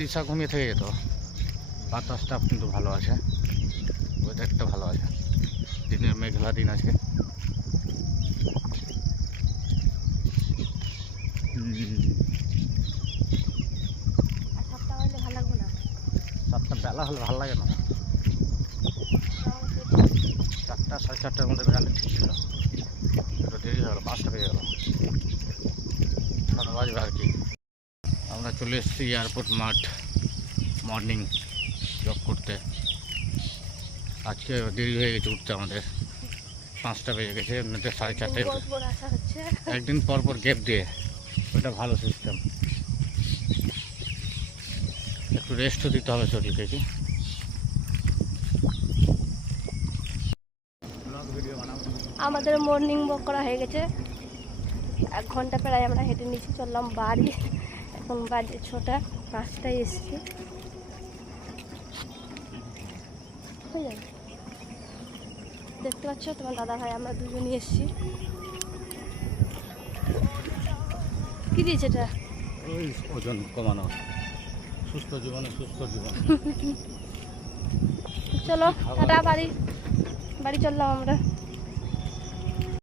দিশা ঘুমিয়ে থেকে যেত। বাতাসটা কিন্তু ভালো আছে, ওয়েদারটা ভালো আছে, দিনের মেঘলা দিন আছে। সাতটা বেলা হলে ভালো লাগে না, 4টা 4:30টার মধ্যে বেড়ালে ঠিক ছিল। একটু দেরি হয়ে গেলো, 5টা বেজে গেল, 7 বাজবে আর কি। আমরা চলে এসেছি এয়ারপোর্ট মাঠ মর্নিং জব করতে। আজকে দেরি হয়ে গেছে উঠতে, আমাদের 5টা বেজে গেছে, এমনিতে 4:30টায়। একদিন পর পর গ্যাপ দিয়ে, ওটা ভালো সিস্টেম। একটু রেস্টও দিতে হবে শরীরকে কি। আমাদের মর্নিং ওয়াক করা হয়ে গেছে, 1 ঘন্টা প্রায় আমরা হেঁটে নিচে চললাম বাড়ি। এখন বাজে 6টা, 5টায় এসছি। দেখতে পাচ্ছ তোমার দাদা ভাই আমরা দুজনই এসছি। কি দিয়েছে এটা? ওই ওজন কমানো, সুস্থ জীবনে সুস্থ জীবন। চলো টাটা, বাড়ি চললাম আমরা।